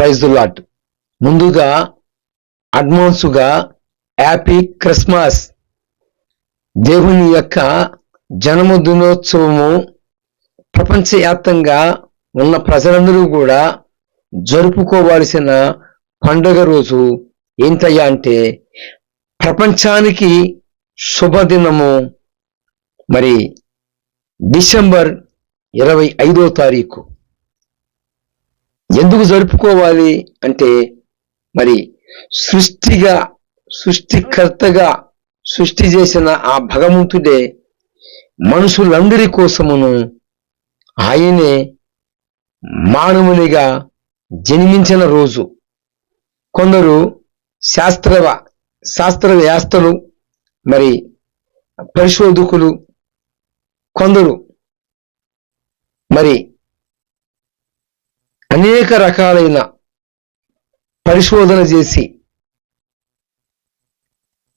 Praise the lord. ముందుగా అడ్వాన్సుగా happy Christmas. దేవుని యొక్క జన్మ దినోత్సవము ప్రపంచవ్యాప్తంగా ఉన్న ప్రజలందరూ కూడా జరుపుకోవాల్సిన పండుగ రోజు. ఏంటయ్యా అంటే ప్రపంచానికి శుభదినము. మరి డిసెంబర్ 25వ తారీఖు. ఎందుకు జరుపుకోవాలి అంటే మరి సృష్టికర్తగా సృష్టి చేసిన ఆ భగవంతుడే మనుషులందరి కోసమును ఆయనే మానవునిగా జన్మించిన రోజు. కొందరు శాస్త్రవేత్తలు మరి పరిశోధకులు కొందరు మరి అనేక రకాలైన పరిశోధన చేసి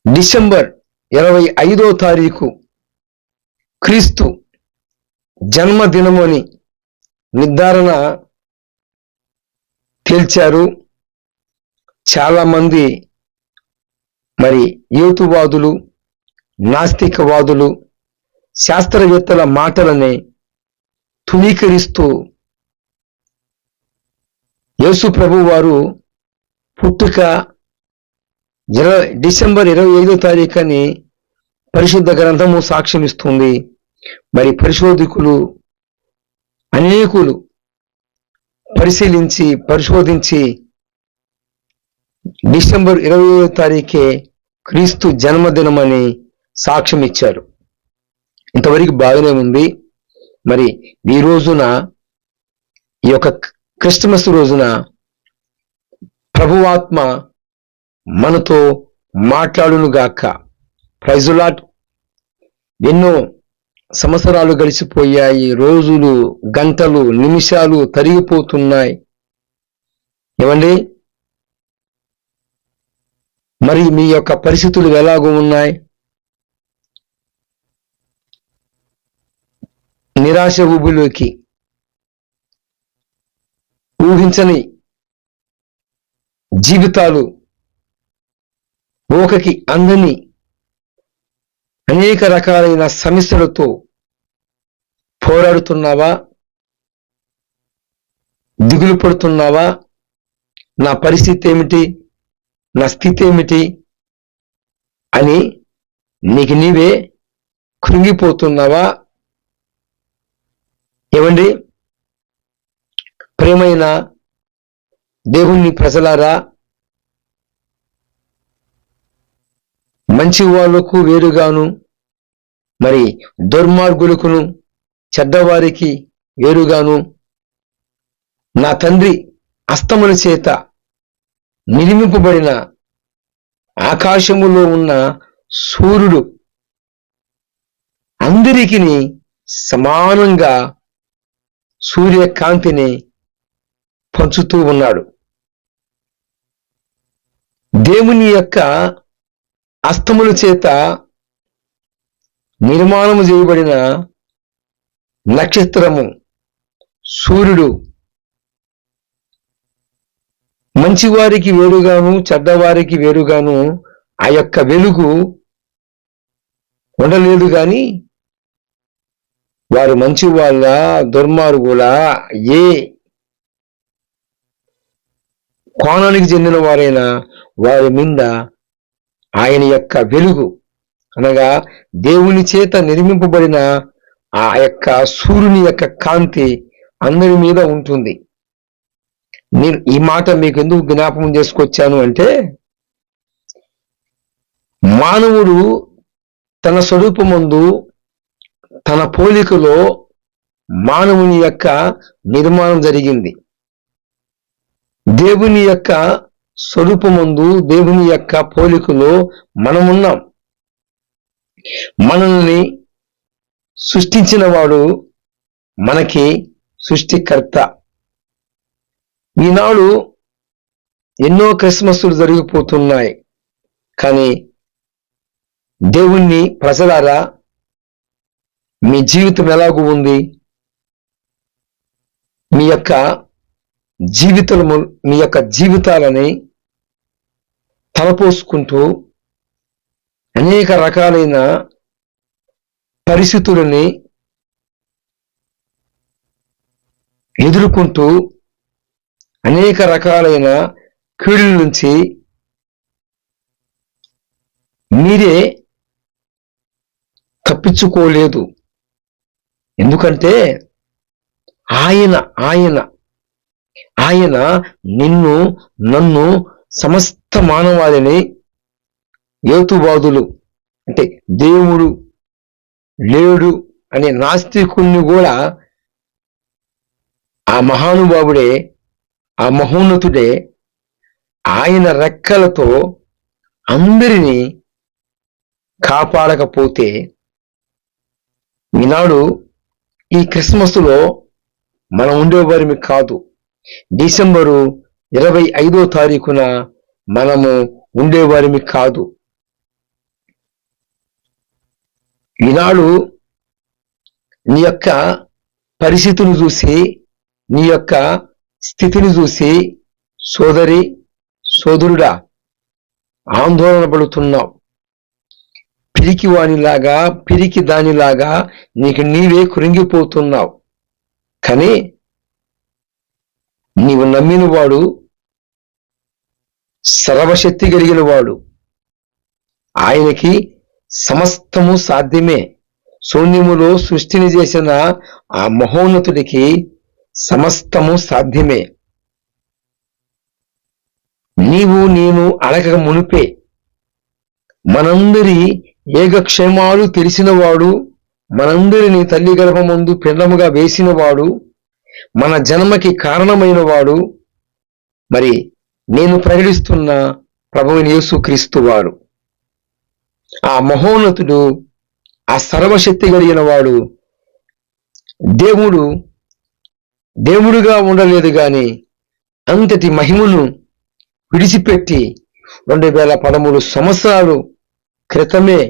డిసెంబర్ 25వ తారీఖు క్రీస్తు జన్మదినమని నిర్ధారణ తేల్చారు. చాలామంది మరి యేతువాదులు, నాస్తికవాదులు శాస్త్రవేత్తల మాటలని తునీకరిస్తూ యేసు ప్రభు వారు పుట్టుక డిసెంబర్ 25వ తారీఖు అని పరిశుద్ధ గ్రంథము సాక్ష్యం ఇస్తుంది. మరి పరిశోధకులు అనేకులు పరిశోధించి డిసెంబర్ 25వ తారీఖే క్రీస్తు జన్మదినమని సాక్ష్యం ఇచ్చారు. ఇంతవరకు బాగానే ఉంది. మరి ఈ రోజున ఈ యొక్క క్రిస్మస్ రోజున ప్రభువాత్మ మనతో మాట్లాడును గాక. Praise the Lord. ఎన్నో సంవత్సరాలు గడిచిపోయాయి. రోజులు, గంటలు, నిమిషాలు తరిగిపోతున్నాయి. ఏమండి, మరి మీ యొక్క పరిస్థితులు ఎలాగో ఉన్నాయి? నిరాశ ఊబిలోకి, ఊహించని జీవితాలు, ఊహకి అందని అనేక రకాలైన సమస్యలతో పోరాడుతున్నావా? దిగులు పడుతున్నావా? నా పరిస్థితి ఏమిటి, నా స్థితి ఏమిటి అని నీకు నీవే కృంగిపోతున్నావా? ఏమండి, ప్రేమైన దేవుని ప్రజలారా, మంచి వాళ్ళకు వేరుగాను, మరి దుర్మార్గులకును చెడ్డవారికి వేరుగాను నా తండ్రి హస్తముల చేత నిర్మింపబడిన ఆకాశములో ఉన్న సూర్యుడు అందరికీ సమానంగా సూర్యకాంతిని పంచుతూ ఉన్నాడు. దేవుని యొక్క హస్తముల చేత నిర్మాణము చేయబడిన నక్షత్రము సూర్యుడు మంచివారికి వేరుగాను చెడ్డవారికి వేరుగాను ఆ యొక్క వెలుగు ఉండలేదు. కానీ వారు మంచి వాళ్ళ దుర్మార్గుల ఏ కోణానికి చెందిన వారైనా వారి మీద ఆయన యొక్క వెలుగు అనగా దేవుని చేత నిర్మింపబడిన ఆ యొక్క సూర్యుని యొక్క కాంతి అందరి మీద ఉంటుంది. నేను ఈ మాట మీకు ఎందుకు జ్ఞాపకం చేసుకొచ్చాను అంటే, మానవుడు తన స్వరూపమందు తన పోలికలో మానవుని యొక్క నిర్మాణం జరిగింది. దేవుని యొక్క స్వరూపమందు దేవుని యొక్క పోలికలో మనమున్నాం. మనల్ని సృష్టించిన వాడు మనకి సృష్టికర్త. ఈనాడు ఎన్నో క్రిస్మస్లు జరిగిపోతున్నాయి. కానీ దేవుణ్ణి ప్రజలారా, మీ జీవితం ఎలాగూ ఉంది? మీ యొక్క జీవితము మీ యొక్క జీవితాలని తలపోసుకుంటూ అనేక రకాలైన పరిస్థితులని ఎదుర్కొంటూ అనేక రకాలైన కీడుల నుంచి మీరే తప్పించుకోలేదు. ఎందుకంటే ఆయన ఆయన ఆయన నిన్ను నన్ను సమస్త మానవాళిని హేతువాదులు అంటే దేవుడు లేడు అనే నాస్తికుణ్ణి కూడా ఆ మహానుభావుడే, ఆ మహోన్నతుడే ఆయన రెక్కలతో అందరినీ కాపాడకపోతే ఈనాడు ఈ క్రిస్మస్లో మనం ఉండేవారిమి కాదు. డిసెంబరు 25వ తారీఖున మనము ఉండేవారిమి కాదు. ఈనాడు నీ యొక్క పరిస్థితిని చూసి, నీ యొక్క స్థితిని చూసి సోదరి సోదరుడా ఆందోళన పడుతున్నావు. పిరికి వానిలాగా, పిరికి దానిలాగా నీకు నీవే కృంగిపోతున్నావు. కానీ నీవు నమ్మిన వాడు సర్వశక్తి కలిగిన వాడు. ఆయనకి సమస్తము సాధ్యమే. శూన్యములో సృష్టిని చేసిన ఆ మహోన్నతుడికి సమస్తము సాధ్యమే. నీవు నేను అడగక మునిపే మనందరి ఏకక్షేమాలు తెలిసినవాడు, మనందరిని తల్లి గర్భమందు పిండముగా వేసినవాడు, మన జన్మకి కారణమైన వాడు, మరి నేను ప్రకటిస్తున్న ప్రభువైన యేసుక్రీస్తు వారు. ఆ మహోన్నతుడు, ఆ సర్వశక్తి కలిగిన వాడు దేవుడుగా ఉండలేదు గాని అంతటి మహిమను విడిచిపెట్టి 2013 సంవత్సరాలు క్రితమే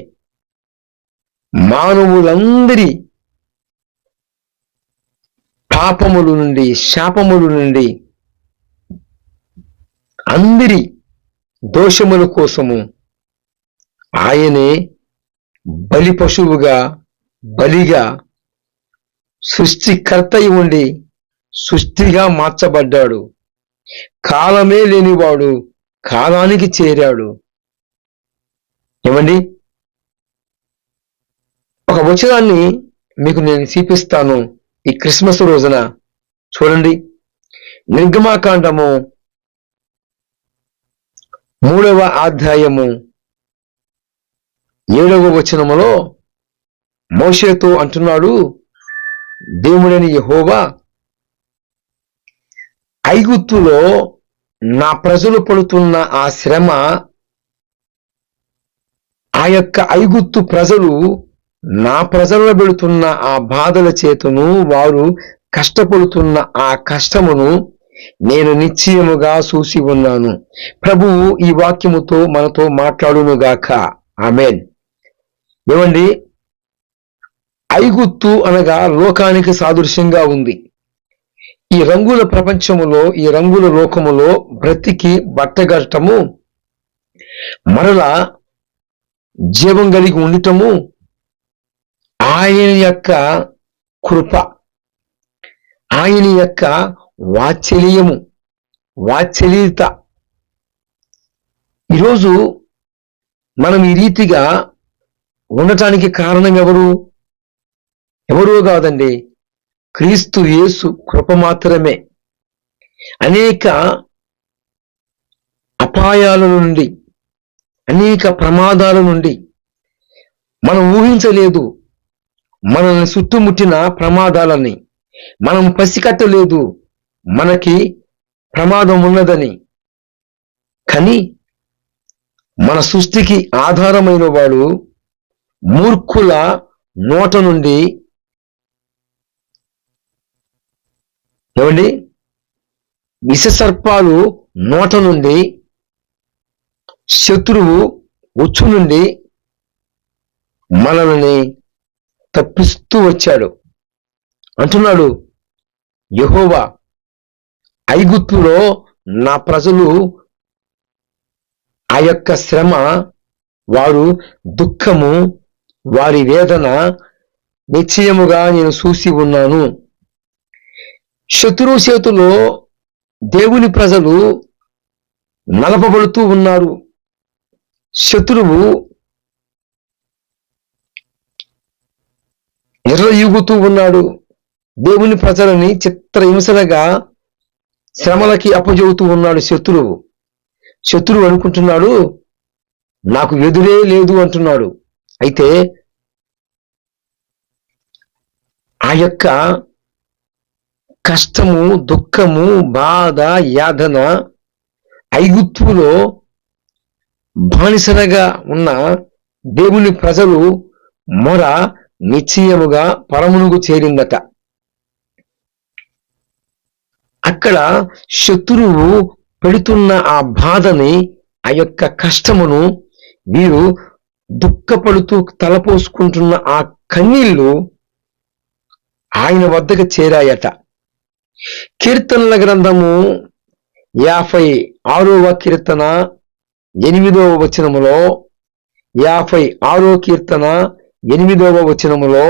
మానవులందరి పాపముల నుండి, శాపముల నుండి, అందరి దోషముల కోసము ఆయనే బలి పశువుగా, బలిగా సృష్టికర్త ఉండి సృష్టిగా మార్చబడ్డాడు. కాలమే లేనివాడు కాలానికి చేరాడు. ఏమండి, ఒక వచనాన్ని మీకు నేను చూపిస్తాను ఈ క్రిస్మస్ రోజున. చూడండి, నిర్గమాకాండము 3వ అధ్యాయము 7వ వచనములో మోషేతో అంటున్నాడు దేవుడైన యెహోవా, ఐగుప్తులో నా ప్రజలు పడుతున్న ఆ శ్రమ, ఆ యొక్క ఐగుప్తు ప్రజలు నా ప్రజలను పెడుతున్న ఆ బాధల చేతను, వారు కష్టపడుతున్న ఆ కష్టమును నేను నిశ్చయముగా చూసి ఉన్నాను. ప్రభువు ఈ వాక్యముతో మనతో మాట్లాడునుగాక. ఆమేన్. ఏమండి, ఐగుప్తు అనగా లోకానికి సాదృశ్యంగా ఉంది. ఈ రంగుల ప్రపంచములో, ఈ రంగుల లోకములో బ్రతికి బట్టగట్టము, మరలా జీవం కలిగి ఉండటము ఆయన యొక్క కృప, ఆయన యొక్క వాత్సల్యము, వాత్సల్యత. ఈరోజు మనం ఈ రీతిగా ఉండటానికి కారణం ఎవరో కాదండి, క్రీస్తు యేసు కృప మాత్రమే. అనేక అపాయాల నుండి, అనేక ప్రమాదాల నుండి మనం ఊహించలేదు. మనల్ని చుట్టుముట్టిన ప్రమాదాలని మనం పసికట్టలేదు మనకి ప్రమాదం ఉన్నదని. కానీ మన సృష్టికి ఆధారమైన వాడు మూర్ఖుల నోట నుండి, ఏమండి, విషసర్పాలు నోట నుండి, శత్రువు ఉచ్చు నుండి మనల్ని తప్పిస్తూ వచ్చాడు. అంటున్నాడు యెహోవా, ఐగుప్తులో నా ప్రజలు ఆ యొక్క శ్రమ, వారు దుఃఖము, వారి వేదన నిశ్చయముగా నేను చూసి ఉన్నాను. శత్రువు చేతిలో దేవుని ప్రజలు నలపబడుతూ ఉన్నారు. శత్రువు ఎర్రయూగుతూ ఉన్నాడు. దేవుని ప్రజలని చిత్రహింసలుగా శ్రమలకి అప్పజెబుతూ ఉన్నాడు శత్రువు అనుకుంటున్నాడు నాకు ఎదురే లేదు అంటున్నాడు. అయితే ఆ యొక్క కష్టము, దుఃఖము, బాధ, యాతన ఐగుప్తులో బానిసలుగా ఉన్న దేవుని ప్రజలు మొర నిశ్చయముగా పరమునకు చేరిందట. అక్కడ శత్రువు పెడుతున్న ఆ బాధని, ఆ యొక్క కష్టమును వీరు దుఃఖపడుతూ తలపోసుకుంటున్న ఆ కన్నీళ్లు ఆయన వద్దకు చేరాయట. కీర్తనల గ్రంథము 56వ కీర్తన 8వ వచనములో, 56వ కీర్తన 8వ వచనములో,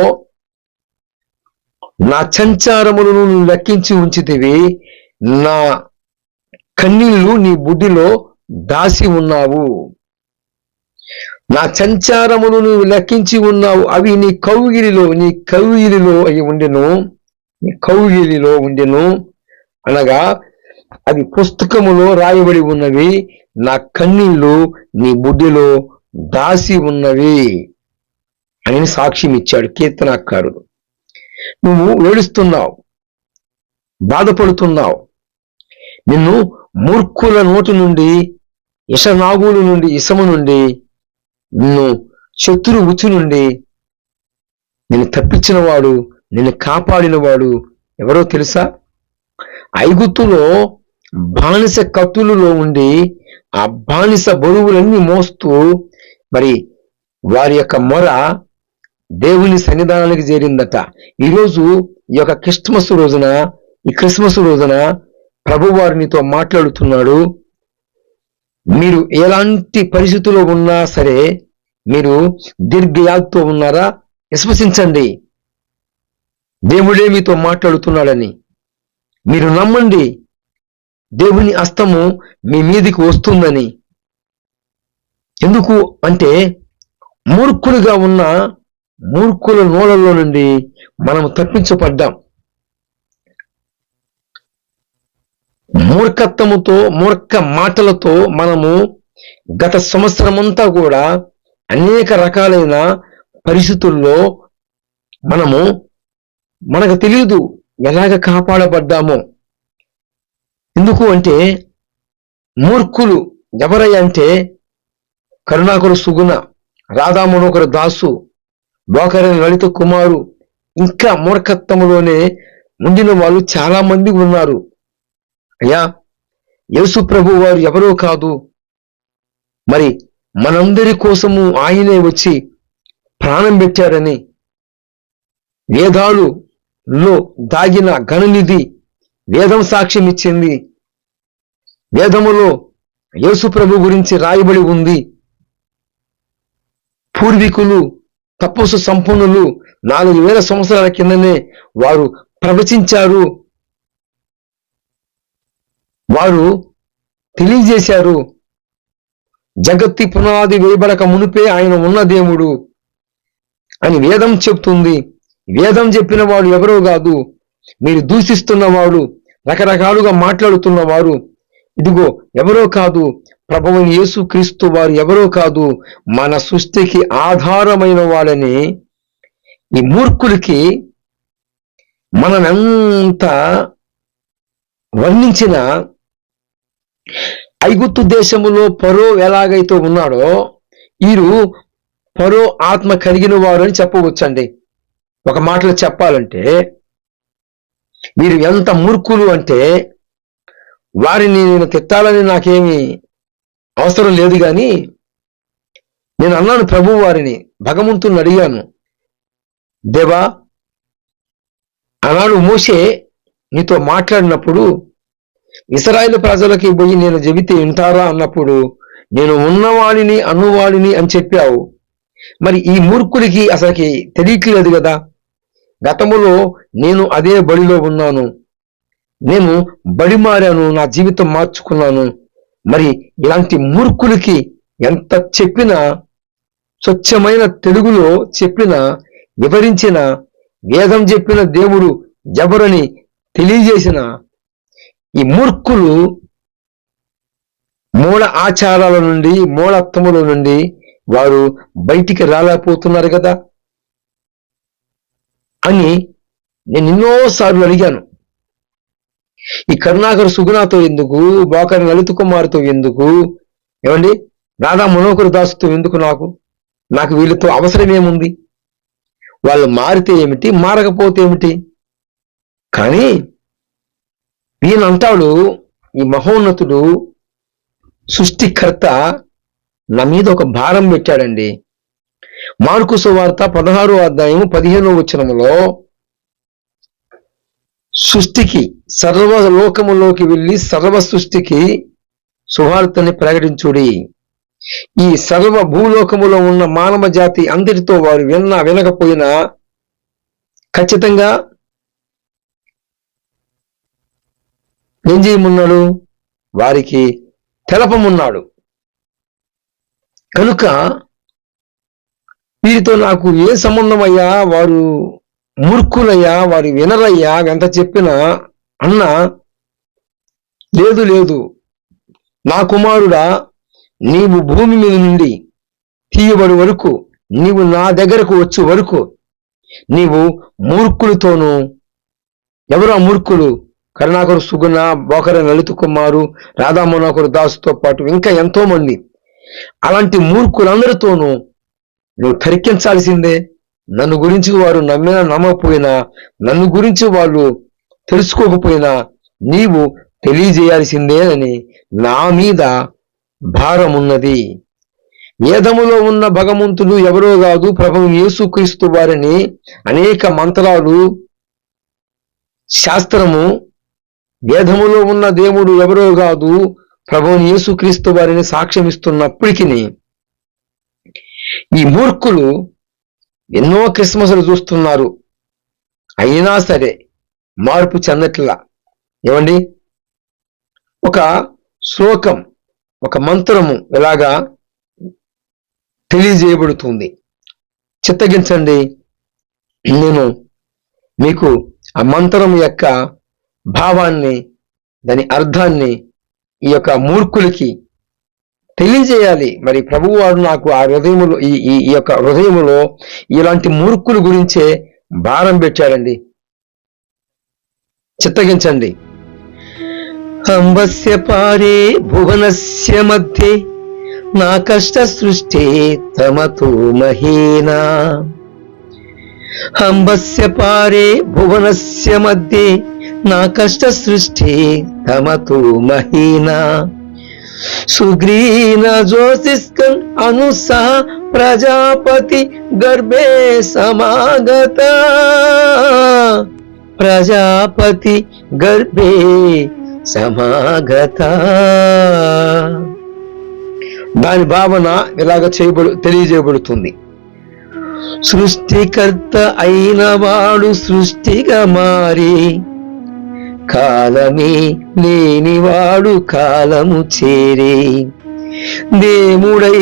నా సంచారములను నువ్వు లెక్కించి ఉంచితివి, నా కన్నీళ్లు నీ బుడ్డిలో దాసి ఉన్నావు. నా సంచారములు నువ్వు లెక్కించి ఉన్నావు, అవి నీ కౌగిలిలో ఉండెను అనగా అవి పుస్తకములో రాయబడి ఉన్నవి. నా కన్నీళ్లు నీ బుడ్డిలో దాసి ఉన్నవి అని సాక్ష్యం ఇచ్చాడు కీర్తనాకారుడు. నువ్వు ఏడుస్తున్నావు, బాధపడుతున్నావు. నిన్ను మూర్ఖుల నోటి నుండి, ఇషనాగుల నుండి, ఇసము నుండి, నిన్ను శత్రు ఉచ్చు నుండి నిన్ను తప్పించిన వాడు, నిన్ను కాపాడిన వాడు ఎవరో తెలుసా? ఐగుప్తులో బానిస కత్తులలో ఉండి ఆ బానిస బరువులన్నీ మోస్తూ మరి వారి యొక్క మొర దేవుని సన్నిధానానికి చేరిందట. ఈరోజు ఈ యొక్క క్రిస్మస్ రోజున ప్రభువారు నీతో మాట్లాడుతున్నాడు. మీరు ఎలాంటి పరిస్థితుల్లో ఉన్నా సరే, మీరు దీర్ఘయాగ్తో ఉన్నారా? విశ్వసించండి, దేవుడే మీతో మాట్లాడుతున్నాడని. మీరు నమ్మండి, దేవుని హస్తము మీ మీదికి వస్తుందని. ఎందుకు అంటే మూర్ఖులుగా ఉన్న మూర్ఖుల నోళ్ళలో నుండి మనము తప్పించబడ్డాం. మూర్ఖ మాటలతో మనము గత సంవత్సరమంతా కూడా అనేక రకాలైన పరిస్థితుల్లో మనకు తెలియదు ఎలాగ కాపాడబడ్డామో. ఎందుకు అంటే మూర్ఖులు ఎవరయ్య అంటే కరుణాకరు సుగుణ, రాధామనోకరు దాసు, బోకరని లలిత కుమారు, ఇంకా మూర్ఖత్వములోనే ఉండిన వాళ్ళు చాలా మంది ఉన్నారు. అయ్యా, యేసు ప్రభు వారు ఎవరో కాదు, మరి మనందరి కోసము ఆయనే వచ్చి ప్రాణం పెట్టారని వేదాలలో దాగిన ఘననిధి వేదం సాక్ష్యం ఇచ్చింది. వేదములో యేసు ప్రభు గురించి రాయబడి ఉంది. పూర్వీకులు, తపస్సు సంపన్నులు 4000 సంవత్సరాల కిందనే వారు ప్రవచించారు, వారు తెలియజేశారు. జగత్తి పునాది వేయబడక మునిపే ఆయన ఉన్న దేవుడు అని వేదం చెప్తుంది. వేదం చెప్పిన వాడు ఎవరో కాదు, మీరు దూషిస్తున్నవాడు, రకరకాలుగా మాట్లాడుతున్నవారు ఇదిగో ఎవరో కాదు, ప్రభువైన యేసు క్రీస్తు వారు ఎవరో కాదు, మన సృష్టికి ఆధారమైన వాడని ఈ మూర్ఖులకి మనమెంత వర్ణించిన ఐగుప్తు దేశములో ఫరో ఎలాగైతే ఉన్నాడో వీరు ఫరో ఆత్మ కలిగిన వారు అని చెప్పవచ్చండి. ఒక మాటలో చెప్పాలంటే వీరు ఎంత మూర్ఖులు అంటే, వారిని నేను తిట్టాలని నాకేమీ అవసరం లేదు, కానీ నేను అన్నాను ప్రభు వారిని, భగవంతుని అడిగాను, దేవా ఆనాడు మోషే నీతో మాట్లాడినప్పుడు ఇశ్రాయేలు ప్రజలకి పోయి నేను చెబితే వింటారా అన్నప్పుడు నేను ఉన్నవాడిని అనువాడిని అని చెప్పావు. మరి ఈ మూర్ఖుడికి అసలుకి తెలియట్లేదు కదా. గతములో నేను అదే బడిలో ఉన్నాను, నేను బడి మారాను, నా జీవితం మార్చుకున్నాను. మరి ఇలాంటి మూర్ఖులకి ఎంత చెప్పినా, స్వచ్ఛమైన తెలుగులో చెప్పిన, వివరించిన, వేదం చెప్పిన దేవుడు ఎవరని తెలియజేసిన ఈ మూర్ఖులు మూల ఆచారాల నుండి, మూలత్వముల నుండి వారు బయటికి రాలేకపోతున్నారు కదా అని నేను ఎన్నోసార్లు అడిగాను. ఈ కరుణాకర్ సుగుణతో ఎందుకు, బోకర్ లలిత కుమార్తో ఎందుకు, ఏమండి రాధా మనోహర్ దాసుతో ఎందుకు, నాకు వీళ్ళతో అవసరం ఏముంది? వాళ్ళు మారితే ఏమిటి, మారకపోతే ఏమిటి? కానీ ఈయనంటాడు, ఈ మహోన్నతుడు సృష్టికర్త నా మీద ఒక భారం పెట్టాడండి. మార్కు సువార్త 16వ అధ్యాయం 15వ వచనములో సృష్టికి, సర్వలోకములోకి వెళ్ళి సర్వ సృష్టికి సువార్తని ప్రకటించుడి. ఈ సర్వ భూలోకములో ఉన్న మానవ జాతి అందరితో వారు విన్నా వినకపోయినా ఖచ్చితంగా ఏం చేయమన్నాడు? వారికి తెలపమున్నాడు. కనుక వీరితో నాకు ఏ సంబంధం అయ్యా, వారు మూర్ఖులయ్యా, వారు వినరయ్యా, ఎంత చెప్పినా అన్నా, లేదు నా కుమారుడా, నీవు భూమి మీద నుండి తీయబడి వరకు, నీవు నా దగ్గరకు వచ్చే వరకు నీవు మూర్ఖులతోనూ, ఎవరో మూర్ఖులు, కరుణాకర్ సుగుణ, బోకర లలిత కుమారు, రాధా మనోహర్ దాసుతో పాటు ఇంకా ఎంతో మంది, అలాంటి మూర్ఖులందరితోనూ నువ్వు తరికించాల్సిందే. నన్ను గురించి వారు నమ్మినా నమ్మకపోయినా, నన్ను గురించి వాళ్ళు తెలుసుకోకపోయినా నీవు తెలియజేయాల్సిందే అని నా మీద భారం ఉన్నది. వేదములో ఉన్న భగవంతుడు ఎవరో కాదు, ప్రభువు యేసుక్రీస్తు వారిని అనేక మంత్రాలు, శాస్త్రము, వేదములో ఉన్న దేవుడు ఎవరో కాదు, ప్రభువుని యేసుక్రీస్తు వారిని సాక్ష్యమిస్తున్నప్పటికీ ఈ మూర్ఖులు ఎన్నో క్రిస్మస్లు చూస్తున్నారు, అయినా సరే మార్పు చెందట్లా. ఏమండి, ఒక శ్లోకం, ఒక మంత్రము ఇలాగా తెలియజేయబడుతుంది. చిత్తగించండి, నేను మీకు ఆ మంత్రం యొక్క భావాన్ని, దాని అర్థాన్ని ఈ యొక్క మూర్ఖులకి తెలియజేయాలి. మరి ప్రభువు వారు నాకు ఆ హృదయములో, ఈ యొక్క హృదయములో ఇలాంటి మూర్ఖుల గురించే భారం పెట్టాడండి. చిత్తగించండి. హంబస్య పారే భువనస్య మధ్యే నా కష్ట సృష్టి తమతో మహీనా. హంబస్య పారే భువనస్య మధ్యే నా కష్ట సృష్టి తమతో మహీనా. సుగ్రీన జ్యోతిష్కన్ అనుసా ప్రజాపతి గర్భే సమాగత. ప్రజాపతి గర్భే సమాగత. దాని భావన ఇలాగ తెలియజేయబడుతుంది. సృష్టికర్త అయిన వాడు సృష్టిగా మారి, కాలమే లేనివాడు కాలము చేరే. దేవుడై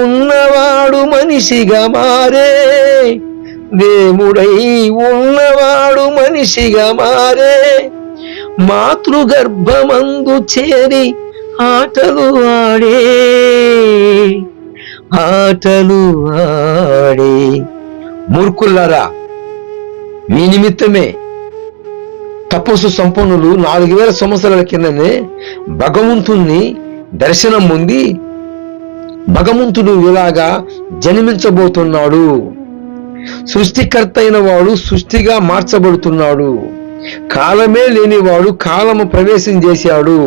ఉన్నవాడు మనిషిగా మారే, దేవుడై ఉన్నవాడు మనిషిగా మారే. మాతృగర్భమందు చేరి ఆటలు ఆడే, ఆటలు ఆడే. మూర్ఖులారా, మీ నిమిత్తమే తపస్సు సంపన్నులు 4000 సంవత్సరాల కిందనే భగవంతుణ్ణి దర్శనం పొంది, భగవంతుడు ఇలాగా జన్మించబోతున్నాడు, సృష్టికర్త అయిన వాడు సృష్టిగా మార్చబడుతున్నాడు, కాలమే లేనివాడు కాలము ప్రవేశం చేశాడు,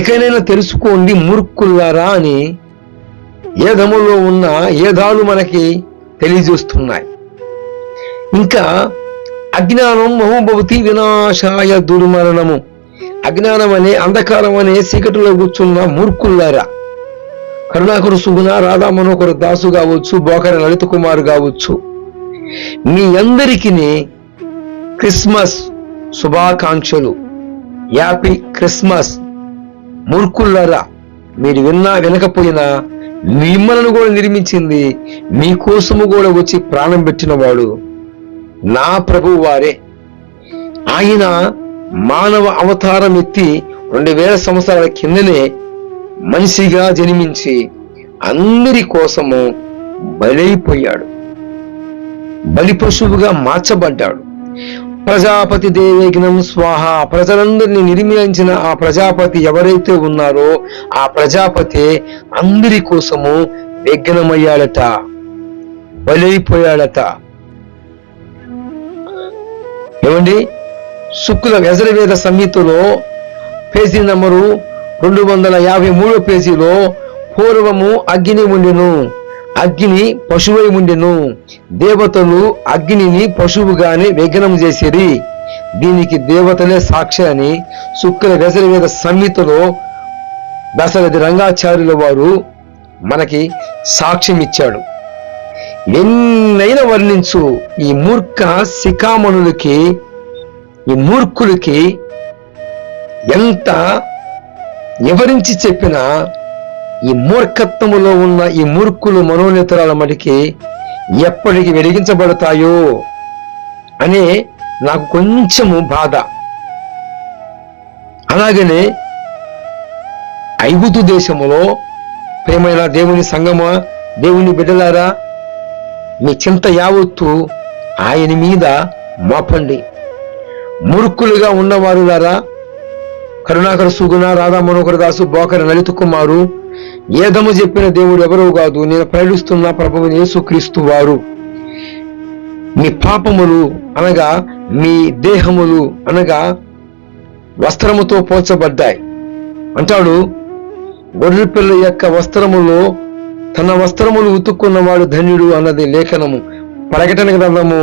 ఇకనైనా తెలుసుకోండి మూర్ఖులారా అని ఏదములో ఉన్న ఏదాలు మనకి తెలియజేస్తున్నాయి. ఇంకా అజ్ఞానం మహోభవతి వినాశాయ దుర్మరణము. అజ్ఞానం అనే అంధకారం అనే చీకటిలో కూర్చున్న మూర్ఖుల్లారా, కరుణాకరు సుగుణ, రాధా మనోహర్ దాసు కావచ్చు, బోకర లలిత కుమార్ కావచ్చు, మీ అందరికీ క్రిస్మస్ శుభాకాంక్షలు. Happy Christmas. మూర్ఖుల్లారా, మీరు విన్నా వినకపోయినా మిమ్మల్ని కూడా నిర్మించింది, మీకోసము కూడా వచ్చి ప్రాణం పెట్టిన వాడు నా ప్రభువు వారే. ఆయన మానవ అవతారం ఎత్తి 2000 సంవత్సరాల కిందనే మనిషిగా జన్మించి అందరి కోసము బలైపోయాడు, బలి పశువుగా మార్చబడ్డాడు. ప్రజాపతి దేవేగ్నం స్వాహ. ప్రజలందరినీ నిర్మించిన ఆ ప్రజాపతి ఎవరైతే ఉన్నారో ఆ ప్రజాపతి అందరి కోసము విఘ్నమయ్యాడట, బలైపోయాడట. ఏమండి, శుక్ల యజుర్వేద సంహితలో పేజీ నంబరు 253 పేజీలో, పూర్వము అగ్ని ఉండెను, అగ్ని పశువై ఉండెను, దేవతలు అగ్నిని పశువుగానే విఘ్నం చేసిరి, దీనికి దేవతలే సాక్షి అని శుక్ల యజుర్వేద సంహితలో దశరథి రంగాచార్యుల వారు మనకి సాక్ష్యం ఇచ్చాడు. ఎన్నైనా వర్ణించు, ఈ మూర్ఖ శిఖామణులకి, ఈ మూర్ఖులకి ఎంత వివరించి చెప్పినా ఈ మూర్ఖత్వములో ఉన్న ఈ మూర్ఖులు మనోనేతరాల మటుకి ఎప్పటికి వెలిగించబడతాయో అనే నాకు కొంచెము బాధ. అలాగనే ఐగుప్తు దేశములో ప్రేమైన దేవుని సంగమా, దేవుని బిడ్డలారా, మీ చింత యావత్తు ఆయన మీద మోపండి. మూర్ఖులుగా ఉన్నవారులారా, కరుణాకర సుగుణ, రాధా మనోహర్ దాసు, బోకర లలిత కుమారు, ఏదము చెప్పిన దేవుడు ఎవరో కాదు, నేను ప్రకటిస్తున్న ప్రభువుని యేసుక్రీస్తు వారు. మీ పాపములు అనగా మీ దేహములు అనగా వస్త్రముతో పోల్చబడ్డాయి అంటాడు. గొర్రె పిల్ల యొక్క వస్త్రములో తన వస్త్రములు ఉతుక్కున్నవాడు ధన్యుడు అన్నది లేఖనము. ప్రకటన గ్రంథము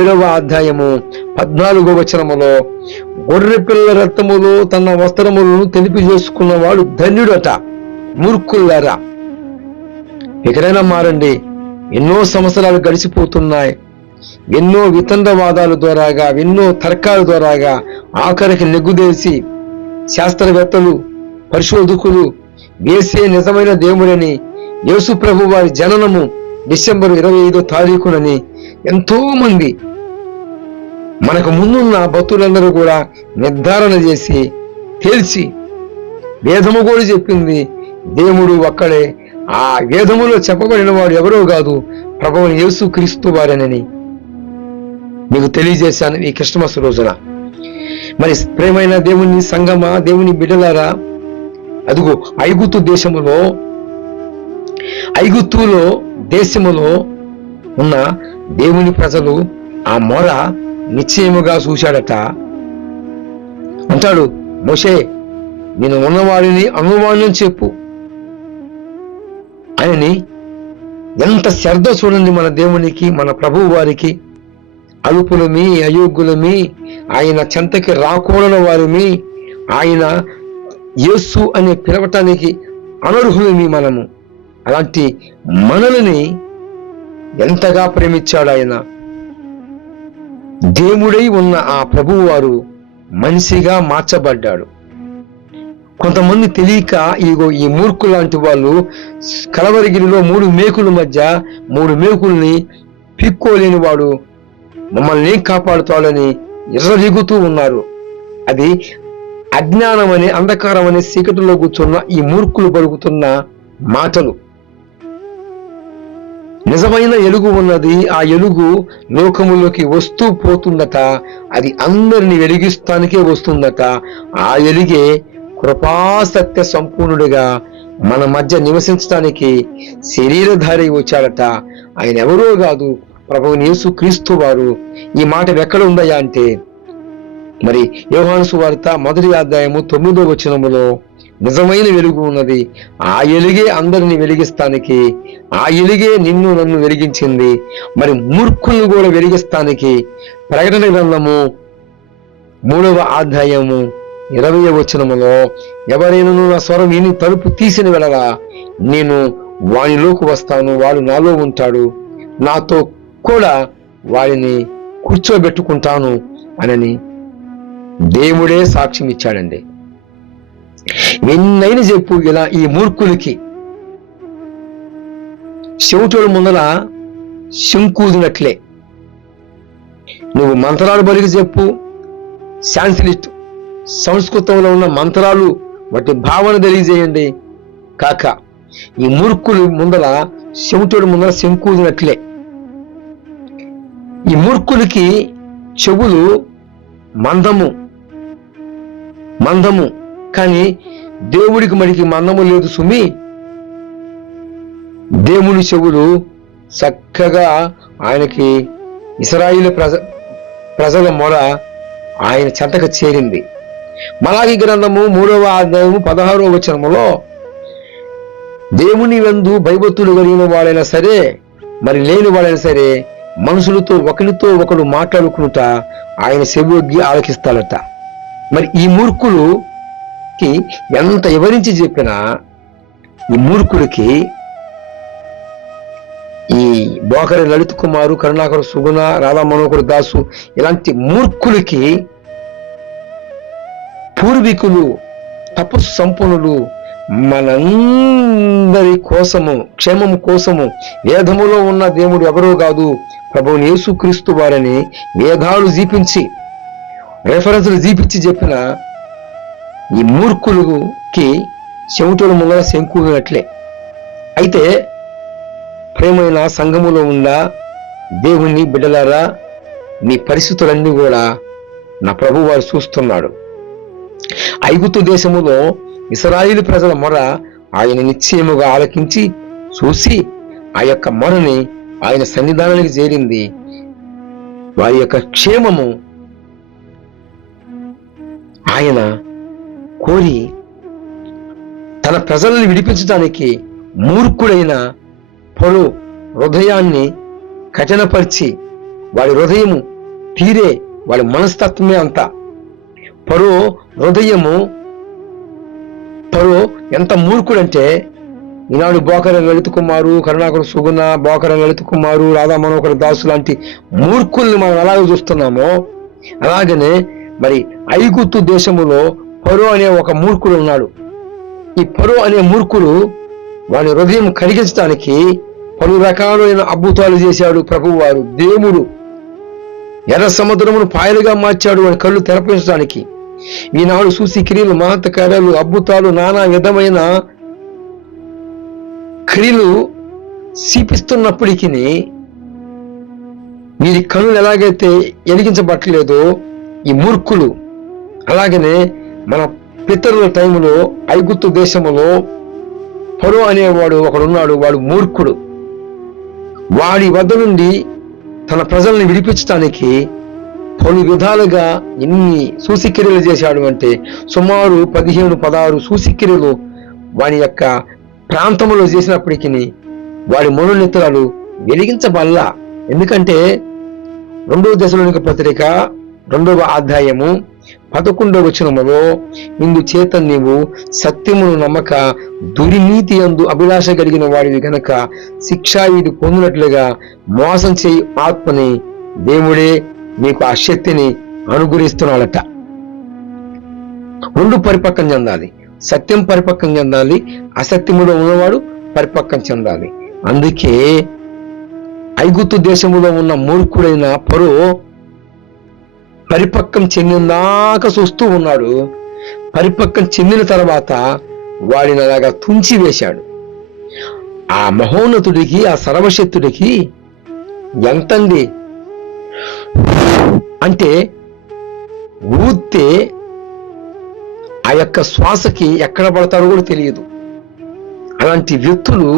7వ అధ్యాయము 14వ వచనములో, గొర్రె పిల్ల రక్తములో తన వస్త్రములను తెలిపి చేసుకున్నవాడు ధన్యుడట. మూర్ఖులారా, ఎక్కడైనా మారండి. ఎన్నో సంవత్సరాలు గడిచిపోతున్నాయి. ఎన్నో వితండవాదాల ద్వారాగా, ఎన్నో తర్కాల ద్వారాగా ఆఖరికి నెగ్గుదేసి శాస్త్రవేత్తలు, పరిశోధకులు వేసే నిజమైన దేవుడని, యేసు ప్రభు వారి జననము డిసెంబర్ 25వ తారీఖునని ఎంతో మంది మనకు ముందున్న భక్తులందరూ కూడా నిర్ధారణ చేసి తేల్చి, వేదము కూడా చెప్పింది దేవుడు ఒక్కడే, ఆ వేదములో చెప్పబడిన వాడు ఎవరో కాదు, ప్రభువుని యేసుక్రీస్తు వారని మీకు తెలియజేశాను ఈ క్రిస్మస్ రోజున. మరి ప్రేమైన దేవుని సంగమా, దేవుని బిడ్డలారా, అదిగో ఐగుప్తు దేశములో ఉన్న దేవుని ప్రజలు ఆ మొర నిశ్చయముగా చూశాడట. అంటాడు, మోషే, నేను ఉన్నవాడిని అనుమానం చెప్పు అని. ఎంత శ్రద్ధ చూడండి మన దేవునికి, మన ప్రభువు వారికి. అలుపులమి, అయోగ్యులమి, ఆయన చెంతకి రాకూడని వారిమి, ఆయన యేసు అనే పిలవటానికి అనర్హులమి మనము. అలాంటి మనల్ని ఎంతగా ప్రేమించాడు ఆయన. దేవుడై ఉన్న ఆ ప్రభువు వారు మనిషిగా మార్చబడ్డాడు. కొంతమంది తెలియక ఈ మూర్ఖు లాంటి వాళ్ళు కలవరిగిరిలో 3 మేకుల మధ్య 3 మేకుల్ని పిక్కోలేని వాడు మమ్మల్ని కాపాడుతాడని ఎర్రదిగుతూ ఉన్నారు. అది అజ్ఞానం అనే అంధకారం అనే చీకటిలో కూర్చున్న ఈ మూర్ఖులు పలుకుతున్న మాటలు. నిజమైన ఎలుగు ఉన్నది, ఆ ఎలుగు లోకములోకి వస్తూ పోతుందట. అది అందరిని వెలిగిస్తానికే వస్తుందట. ఆ ఎలుగే కృపాసత్య సంపూర్ణుడిగా మన మధ్య నివసించడానికి శరీరధారి వచ్చాడట. ఆయన ఎవరో కాదు, ప్రభువుని యేసుక్రీస్తు వారు. ఈ మాట ఎక్కడ ఉందయ్యా అంటే, మరి యోహాను సువార్త 1వ అధ్యాయము 9వ వచనములో నిజమైన వెలుగు ఉన్నది. ఆ ఎలుగే అందరిని వెలిగిస్తానికి, ఆ ఎలుగే నిన్ను నన్ను వెలిగించింది. మరి మూర్ఖులను కూడా వెలిగిస్తానికి ప్రకటన గ్రంథము 3వ అధ్యాయము 20వ వచనములో, ఎవరైనా నా స్వరం విని తలుపు తీసిన వెడల నేను వానిలోకి వస్తాను, వాడు నాలో ఉంటాడు, నాతో కూడా వాడిని కూర్చోబెట్టుకుంటాను అని దేవుడే సాక్ష్యం ఇచ్చాడండి. ఎన్నైనా చెప్పు ఇలా ఈ మూర్ఖులకి చెవిటోడు ముందర శంకూదినట్లే. నువ్వు మంత్రాలు బలికి చెప్పు, సాంస్క్రిట్ సంస్కృతంలో ఉన్న మంత్రాలు వాటి భావన తెలియజేయండి, కాక ఈ మూర్ఖులు ముందర చెవిటోడు ముందర శంకూదినట్లే. ఈ మూర్ఖులకి చెవులు మందము కానీ దేవుడికి మడికి మందము లేదు సుమి. దేవుని చెవులు చక్కగా ఆయనకి ఇశ్రాయేలు ప్రజల మొర ఆయన చెంతకు చేరింది. మలాకి గ్రంథము 3వ అధ్యాయము 16వ వచనములో, దేవుని యందు భయభక్తులు కలిగిన వాడైనా సరే మరి లేని వాడైనా సరే మనుషులతో ఒకరితో ఒకడు మాట్లాడుకుంట ఆయన చెవియొగ్గి ఆలకిస్తాడట. మరి ఈ మూర్ఖులకి ఎంత వివరించి చెప్పినా ఈ మూర్ఖుడికి ఈ బోకరి లలిత్ కుమారు, కరుణాకర సుగుణ, రాధా మనోహర్ దాసు ఇలాంటి మూర్ఖులకి పూర్వీకులు తపస్సు సంపన్నులు మనందరి కోసము క్షేమము కోసము వేదములో ఉన్న దేవుడు ఎవరో కాదు ప్రభువుని యేసుక్రీస్తు వారిని వేదాలు జీపించి రెఫరెన్సులు జీపించి చెప్పిన ఈ మూర్ఖులకి చెవిటోల ముందర శంకునట్లే. అయితే ప్రేమైన సంఘములో ఉన్న దేవుని బిడ్డలారా, మీ పరిస్థితులన్నీ కూడా నా ప్రభు వారు చూస్తున్నాడు. ఐగుప్తు దేశములో ఇశ్రాయేలు ప్రజల మొర ఆయన నిశ్చయముగా ఆలకించి చూసి ఆ యొక్క మొరని ఆయన సన్నిధానానికి చేరింది. వారి యొక్క క్షేమము ఆయన కోరి తన ప్రజల్ని విడిపించడానికి మూర్ఖుడైన పలు హృదయాన్ని కఠినపరిచి వాడి హృదయము తీరే వాడి మనస్తత్వమే అంతా. పరో ఎంత మూర్ఖుడంటే ఈనాడు బోకర లలిత్ కుమారు, కరుణాకర సుగుణ, బోకర లలిత్ కుమారు, రాధా మనోహర్ దాసు లాంటి మూర్ఖుల్ని మనం ఎలాగో చూస్తున్నామో అలాగనే మరి ఐగుప్తు దేశములో పరో అనే ఒక మూర్ఖుడు ఉన్నాడు. ఈ పరో అనే మూర్ఖుడు వాని హృదయం కరిగించడానికి పలు రకాలైన అద్భుతాలు చేశాడు ప్రభువు వారు. దేవుడు ఎర్ర సముద్రమును పాయలుగా మార్చాడు వాని కళ్ళు తెరపించడానికి. ఈనాడు చూసి క్రియలు, మహత్త కార్యాలు, అద్భుతాలు, నానా విధమైన క్రియలు చూపిస్తున్నప్పటికీ వీరి కళ్ళు ఎలాగైతే ఎలిగించబట్టలేదో ఈ మూర్ఖులు, అలాగనే మన పితరుల టైంలో ఐగుప్తు దేశంలో ఫరో అనేవాడు ఒకడున్నాడు. వాడు మూర్ఖుడు. వాడి వద్ద నుండి తన ప్రజల్ని విడిపించడానికి పలు విధాలుగా ఎన్ని సూచిక్రియలు చేశాడు అంటే సుమారు 15-16 సూచిక్రియలు వాడి యొక్క ప్రాంతంలో చేసినప్పటికీ వాడి మనోనేత్రాలు వెలిగించబల్లా. ఎందుకంటే 2వ దశలోనిక పత్రిక 2వ అధ్యాయము 11వ వచనములో, ఇందుచేత నీవు సత్యమును నమ్మక దుర్నీతి యందు అభిలాష కలిగిన వాడివి గనక శిక్షావిధి పొందినట్లుగా మోసం చేయి ఆత్మని దేవుడే నీకు ఆ శక్తిని అనుగ్రహిస్తున్నాడట. 2 పరిపక్వం చెందాలి. సత్యం పరిపక్వం చెందాలి, అసత్యములో ఉన్నవాడు పరిపక్వం చెందాలి. అందుకే ఐగుప్తు దేశములో ఉన్న మూర్ఖుడైన ఫరో పరిపక్వం చెందిందాక చూస్తూ ఉన్నాడు. పరిపక్వం చెందిన తర్వాత వాడిని అలాగా తుంచి వేశాడు. ఆ మహోన్నతుడికి, ఆ సర్వశక్తుడికి ఎంతండి అంటే ఊతే ఆ యొక్క శ్వాసకి ఎక్కడ పడతాడో కూడా తెలియదు. అలాంటి వ్యక్తులు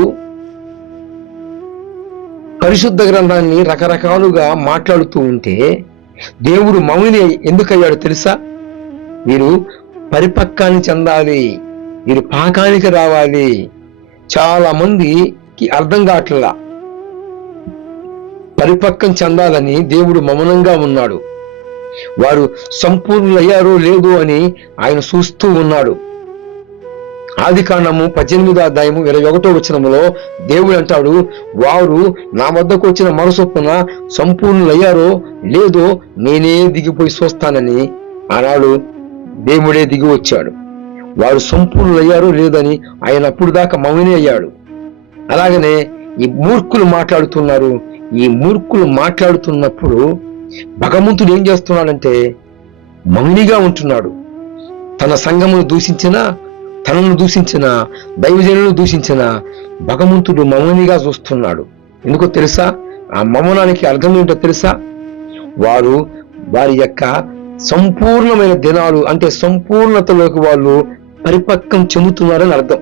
పరిశుద్ధ గ్రంథాన్ని రకరకాలుగా మాట్లాడుతూ ఉంటే దేవుడు మౌని ఎందుకయ్యాడు తెలుసా? వీరు పరిపక్వాన్ని చెందాలి, వీరు పాకానికి రావాలి. చాలా మందికి అర్థం కావట్లా. పరిపక్వం చెందాలని దేవుడు మౌనంగా ఉన్నాడు. వారు సంపూర్ణులయ్యారో లేదో అని ఆయన చూస్తూ ఉన్నాడు. ఆదికాండము 18వ అధ్యాయము 21వ వచనములో దేవుడు అంటాడు, వారు నా వద్దకు వచ్చిన మనసొప్పున సంపూర్ణులయ్యారో లేదో నేనే దిగిపోయి చూస్తానని ఆనాడు దేవుడే దిగి వచ్చాడు. వారు సంపూర్ణులయ్యారో లేదని ఆయన అప్పుడు దాకా మౌని అయ్యాడు. అలాగనే ఈ మూర్ఖులు మాట్లాడుతున్నారు. ఈ మూర్ఖులు మాట్లాడుతున్నప్పుడు భగవంతుడు ఏం చేస్తున్నాడంటే మౌనిగా ఉంటున్నాడు. తన సంఘమును దూషించిన, తనను దూషించిన, దైవజనులను దూషించిన భగవంతుడు మౌనిగా చూస్తున్నాడు. ఎందుకో తెలుసా? ఆ మౌనానికి అర్థం ఏంటో తెలుసా? వారి యొక్క సంపూర్ణమైన దినాలు, అంటే సంపూర్ణతలోకి వాళ్ళు పరిపక్వం చెందుతున్నారని అర్థం.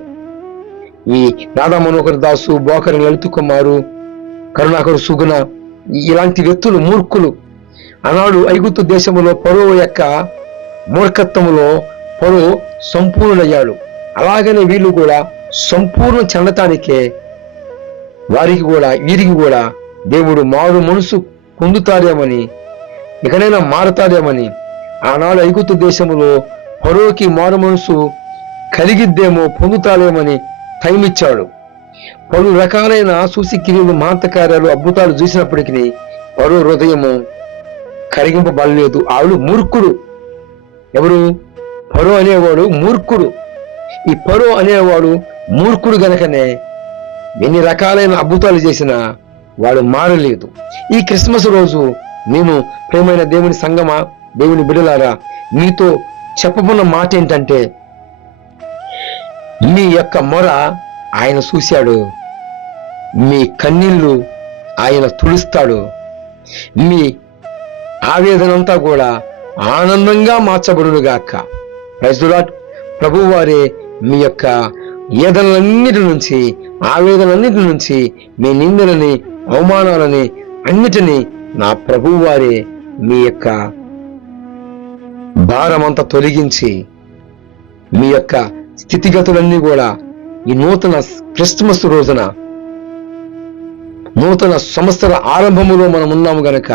ఈ రాధా మనోహర్ దాసు, బోకరి లలిత్ కుమారు, కరుణాకరు సుగుణ ఇలాంటి వ్యక్తులు మూర్ఖులు. ఆనాడు ఐగుప్తు దేశంలో ఫరో యొక్క మూర్ఖత్వములో ఫరో సంపూర్ణుడయ్యాడు. అలాగనే వీళ్ళు కూడా సంపూర్ణ చెందటానికే వీరికి కూడా దేవుడు మారు మనసు పొందుతారేమని, ఇకనైనా మారతారేమని, ఆనాడు ఐగుప్తు దేశంలో ఫరోకి మారు మనసు కలిగిద్దేమో, పొందుతారేమని టైం ఇచ్చాడు. పలు రకాలైన సూచిక్రియలు, మహత్కార్యాలు, అద్భుతాలు చూసినప్పటికీ ఫరో హృదయము కరిగింపబడలేదు. ఆవిడ మూర్ఖుడు. ఎవరు? ఫరో అనేవాడు మూర్ఖుడు. ఈ ఫరో అనేవాడు మూర్ఖుడు గనకనే ఎన్ని రకాలైన అద్భుతాలు చేసినా వాడు మారలేదు. ఈ క్రిస్మస్ రోజు నేను ప్రేమైన దేవుని సంగమా, దేవుని బిడ్డలారా, మీతో చెప్పబోన్న మాట ఏంటంటే, మీ యొక్క మొర ఆయన చూశాడు, మీ కన్నీళ్లు ఆయన తుడుస్తాడు, మీ ఆవేదనంతా కూడా ఆనందంగా మార్చబడునుగాక. Praise the lord. ప్రభువు వారే మీ యొక్క ఏదనలన్నిటి నుంచి, ఆవేదనన్నిటి నుంచి, మీ నిందలని, అవమానాలని అన్నిటినీ నా ప్రభువు వారే మీ యొక్క భారమంతా తొలగించి, మీ యొక్క స్థితిగతులన్నీ కూడా ఈ నూతన క్రిస్మస్ రోజున, నూతన సంవత్సర ఆరంభములో మనం ఉన్నాము గనక,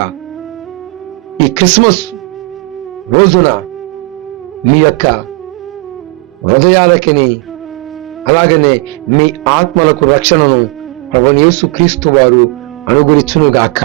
ఈ క్రిస్మస్ రోజున మీ యొక్క హృదయాలకిని, అలాగనే మీ ఆత్మలకు రక్షణను ప్రభువైన యేసు క్రీస్తు వారు అనుగ్రహించునుగాక.